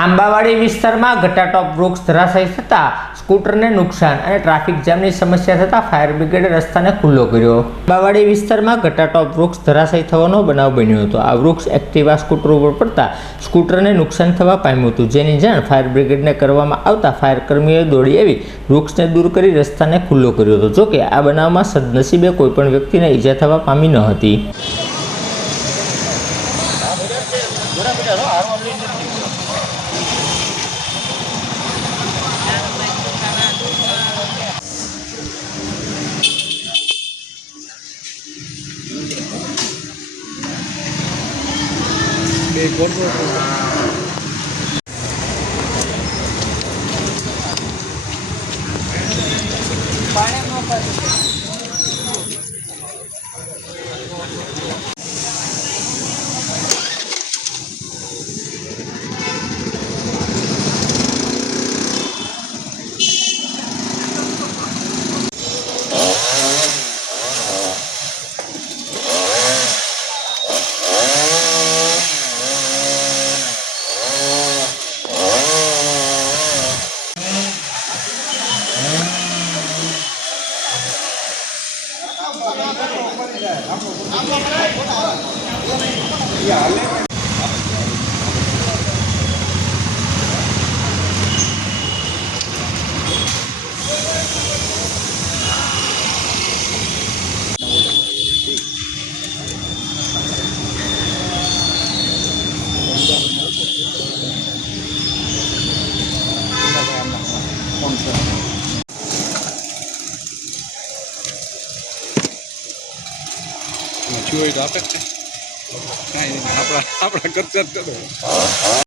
આંબાવાડી વિસ્તારમાં ઘટાટોપ વૃક્ષ ધરાશાયી થતાં સ્કૂટરને નુકસાન અને ટ્રાફિક જામની સમસ્યા થતાં ફાયર બ્રિગેડે રસ્તાને ખુલ્લો કર્યો। આંબાવાડી વિસ્તારમાં ઘટાટોપ વૃક્ષ ધરાશાયી થવાનો બનાવ બન્યો હતો। આ વૃક્ષ એક્ટિવા સ્કૂટર ઉપર પડતા સ્કૂટરને નુકસાન થવા પામ્યું હતું, જેની જાણ ફાયર બ્રિગેડને કરવામાં આવતા ફાયર કર્મીઓએ દોડી આવી વૃક્ષને દૂર કરી રસ્તાને ખુલ્લો કર્યો હતો। જોકે આ બનાવમાં સદનસીબે કોઈપણ વ્યક્તિને ઈજા થવા પામી ન હતી। જોઈ તો આપે જ છે, આપણા ખર્ચા જ કરો।